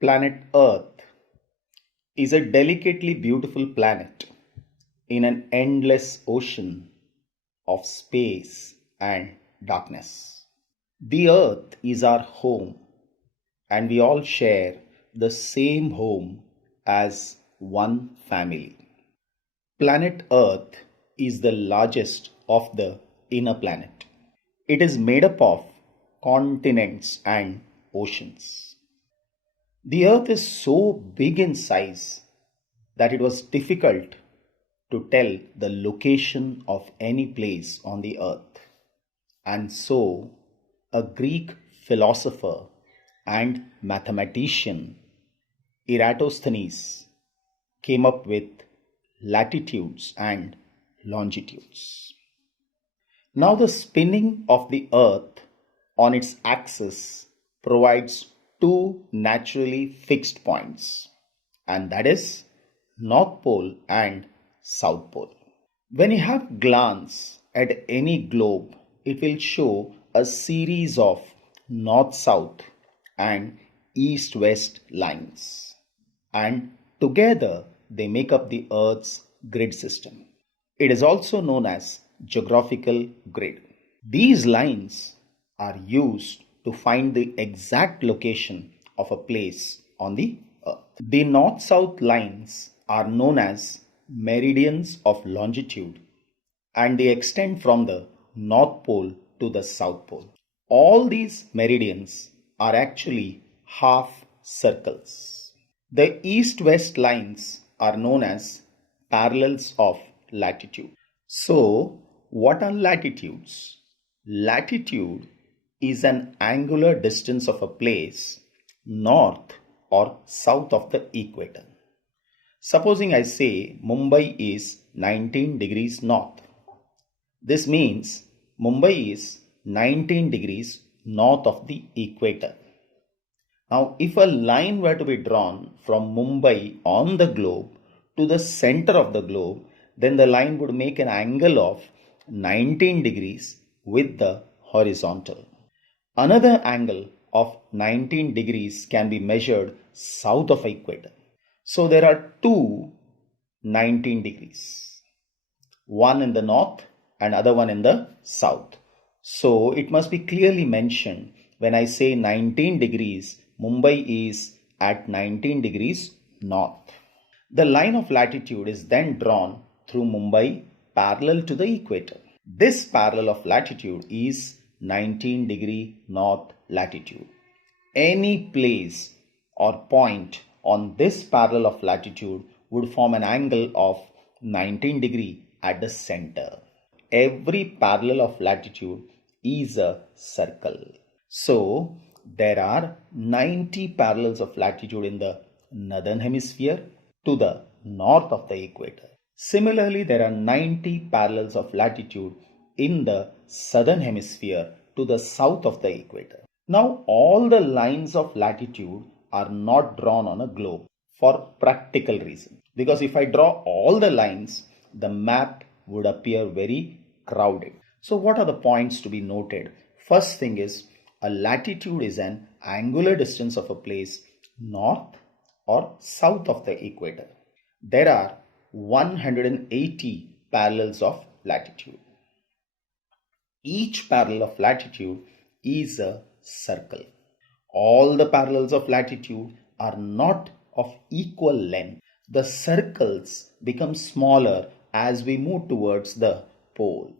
Planet Earth is a delicately beautiful planet in an endless ocean of space and darkness. The Earth is our home, and we all share the same home as one family. Planet Earth is the largest of the inner planet. It is made up of continents and oceans. The Earth is so big in size that it was difficult to tell the location of any place on the Earth. And so, a Greek philosopher and mathematician, Eratosthenes, came up with latitudes and longitudes. Now, the spinning of the Earth on its axis provides two naturally fixed points, and that is North Pole and South Pole. When you have glance at any globe, it will show a series of north-south and east-west lines, and together they make up the Earth's grid system. It is also known as geographical grid. These lines are used to find the exact location of a place on the Earth. The north-south lines are known as meridians of longitude, and they extend from the North Pole to the South Pole. All these meridians are actually half circles. The east-west lines are known as parallels of latitude. So, what are latitudes? Latitude is an angular distance of a place north or south of the equator. Supposing I say Mumbai is 19 degrees north. This means Mumbai is 19 degrees north of the equator. Now, if a line were to be drawn from Mumbai on the globe to the center of the globe, then the line would make an angle of 19 degrees with the horizontal. Another angle of 19 degrees can be measured south of equator. So there are two 19 degrees, one in the north and other one in the south. So it must be clearly mentioned when I say 19 degrees, Mumbai is at 19 degrees north. The line of latitude is then drawn through Mumbai parallel to the equator. This parallel of latitude is 19 degree north latitude. Any place or point on this parallel of latitude would form an angle of 19 degree at the center. Every parallel of latitude is a circle. So, there are 90 parallels of latitude in the northern hemisphere to the north of the equator. Similarly, there are 90 parallels of latitude in the southern hemisphere to the south of the equator. Now, all the lines of latitude are not drawn on a globe for practical reasons. Because if I draw all the lines, the map would appear very crowded. So what are the points to be noted? First thing is, a latitude is an angular distance of a place north or south of the equator. There are 180 parallels of latitude. Each parallel of latitude is a circle. All the parallels of latitude are not of equal length. The circles become smaller as we move towards the pole.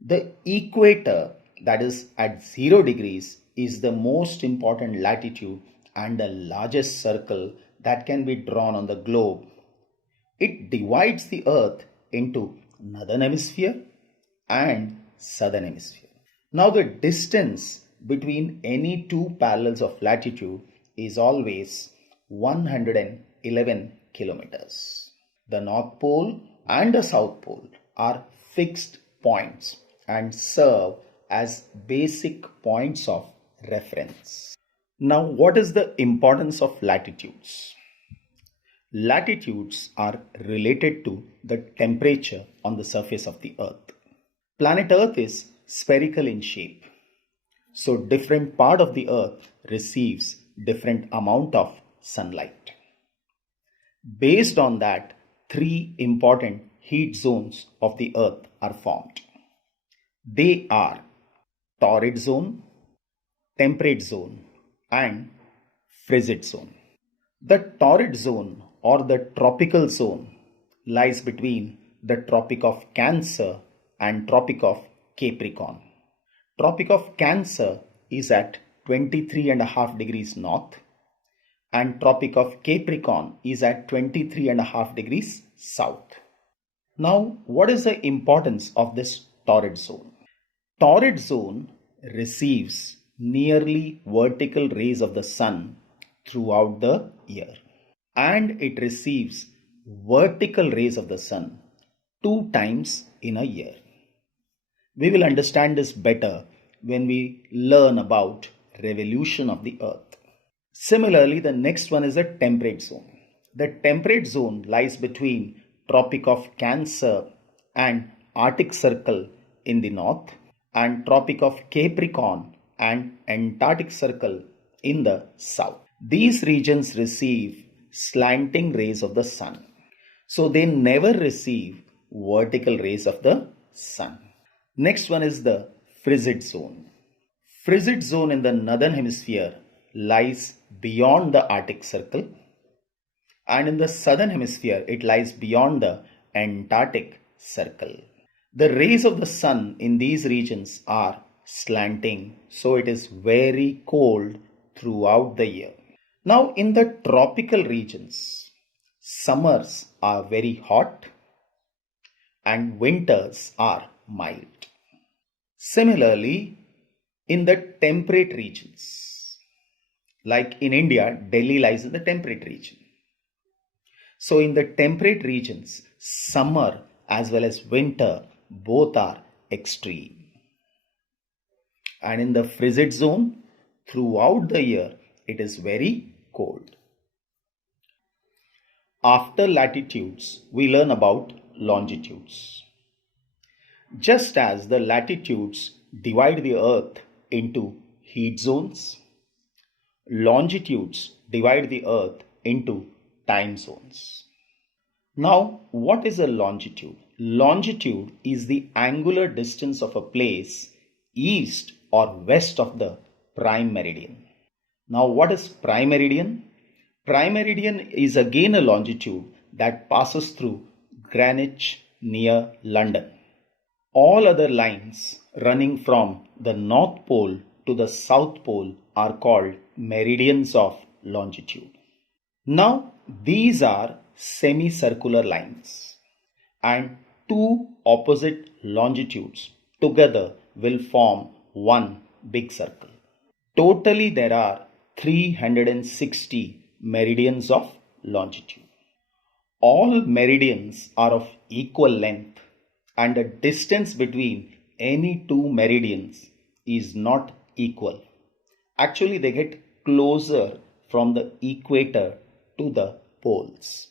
The equator, that is at 0 degrees, is the most important latitude and the largest circle that can be drawn on the globe. It divides the Earth into northern hemisphere and southern hemisphere. Now the distance between any two parallels of latitude is always 111 kilometers. The North Pole and the South Pole are fixed points and serve as basic points of reference. Now, what is the importance of latitudes? Latitudes are related to the temperature on the surface of the Earth. Planet Earth is spherical in shape. So different part of the Earth receives different amount of sunlight. Based on that, three important heat zones of the earth are formed. They are torrid zone, temperate zone, and frigid zone. The torrid zone or the tropical zone lies between the Tropic of Cancer and Tropic of Capricorn. Tropic of Cancer is at 23.5 degrees north and Tropic of Capricorn is at 23.5 degrees south. Now, what is the importance of this torrid zone? Torrid zone receives nearly vertical rays of the sun throughout the year, and it receives vertical rays of the sun 2 times in a year. We will understand this better when we learn about revolution of the earth. Similarly, the next one is the temperate zone. The temperate zone lies between Tropic of Cancer and Arctic Circle in the north and Tropic of Capricorn and Antarctic Circle in the south. These regions receive slanting rays of the sun. So they never receive vertical rays of the sun. Next one is the frigid zone. Frigid zone in the northern hemisphere lies beyond the Arctic Circle, and in the southern hemisphere it lies beyond the Antarctic Circle. The rays of the sun in these regions are slanting, so it is very cold throughout the year. Now in the tropical regions, summers are very hot and winters are mild. Similarly, in the temperate regions, like in India, Delhi lies in the temperate region. So in the temperate regions, summer as well as winter both are extreme. And in the frigid zone, throughout the year, it is very cold. After latitudes, we learn about longitudes. Just as the latitudes divide the earth into heat zones, longitudes divide the earth into time zones. Now, what is a longitude? Longitude is the angular distance of a place east or west of the prime meridian. Now, what is prime meridian? Prime meridian is again a longitude that passes through Greenwich near London. All other lines running from the North Pole to the South Pole are called meridians of longitude. Now, these are semicircular lines, and two opposite longitudes together will form one big circle. Totally, there are 360 meridians of longitude. All meridians are of equal length, and the distance between any two meridians is not equal. Actually, they get closer from the equator to the poles.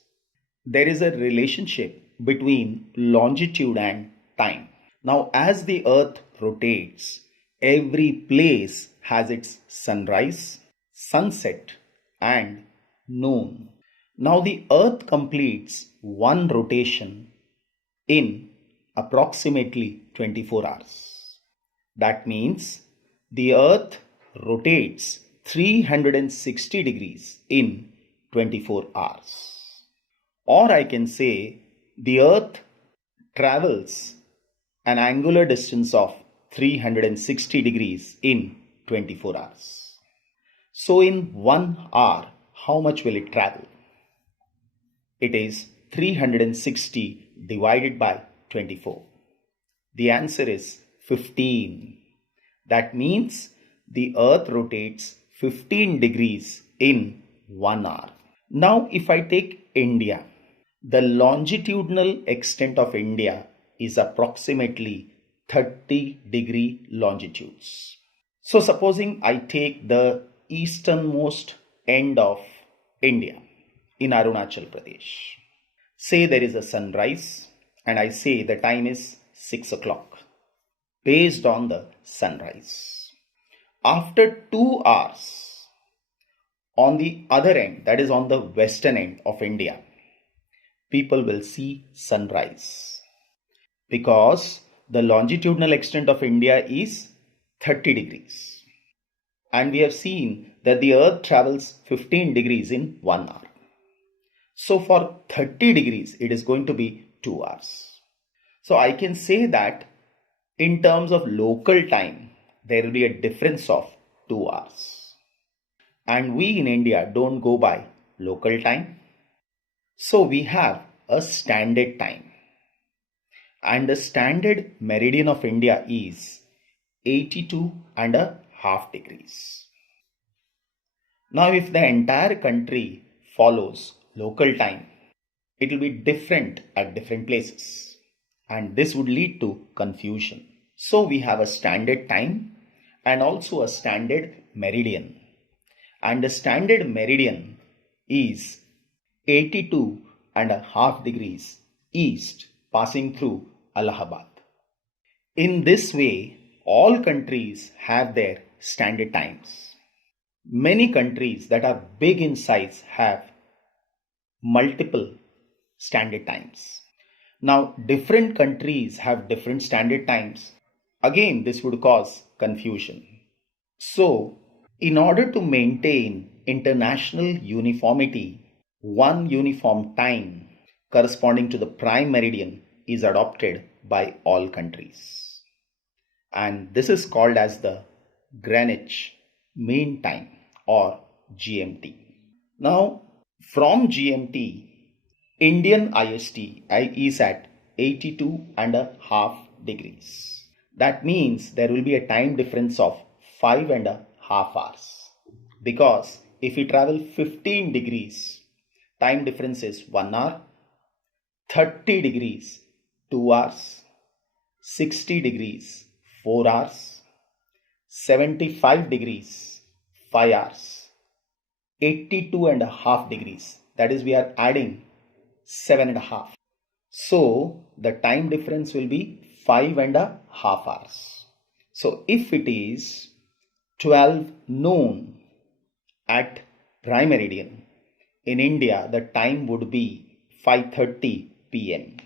There is a relationship between longitude and time. Now, as the earth rotates, every place has its sunrise, sunset, and noon. Now, the earth completes one rotation in approximately 24 hours. That means the earth rotates 360 degrees in 24 hours. Or I can say the earth travels an angular distance of 360 degrees in 24 hours. So in 1 hour, how much will it travel? It is 360 divided by 24. The answer is 15. That means the earth rotates 15 degrees in 1 hour. Now if I take India, the longitudinal extent of India is approximately 30 degree longitudes. So supposing I take the easternmost end of India in Arunachal Pradesh. Say there is a sunrise and I say the time is 6 o'clock based on the sunrise. After 2 hours, On the other end, that is on the western end of India, people will see sunrise because the longitudinal extent of India is 30 degrees. And we have seen that the earth travels 15 degrees in 1 hour. So for 30 degrees, it is going to be 2 hours. So I can say that in terms of local time, there will be a difference of 2 hours. And we in India don't go by local time. So we have a standard time. And the standard meridian of India is 82.5 degrees. Now if the entire country follows local time, it will be different at different places. And this would lead to confusion. So we have a standard time and also a standard meridian. And the standard meridian is 82.5 degrees east passing through Allahabad. In this way, all countries have their standard times. Many countries that are big in size have multiple standard times. Now, different countries have different standard times. Again, this would cause confusion. So, in order to maintain international uniformity, one uniform time corresponding to the prime meridian is adopted by all countries. And this is called as the Greenwich Mean Time or GMT. Now, from GMT, Indian IST is at 82.5 degrees. That means there will be a time difference of 5.5 hours. Because if we travel 15 degrees, time difference is 1 hour, 30 degrees, 2 hours, 60 degrees, 4 hours, 75 degrees, 5 hours, 82.5 degrees. That is, we are adding 7.5. So the time difference will be 5.5 hours. So if it is 12 noon at prime meridian, in India the time would be 5:30 p.m.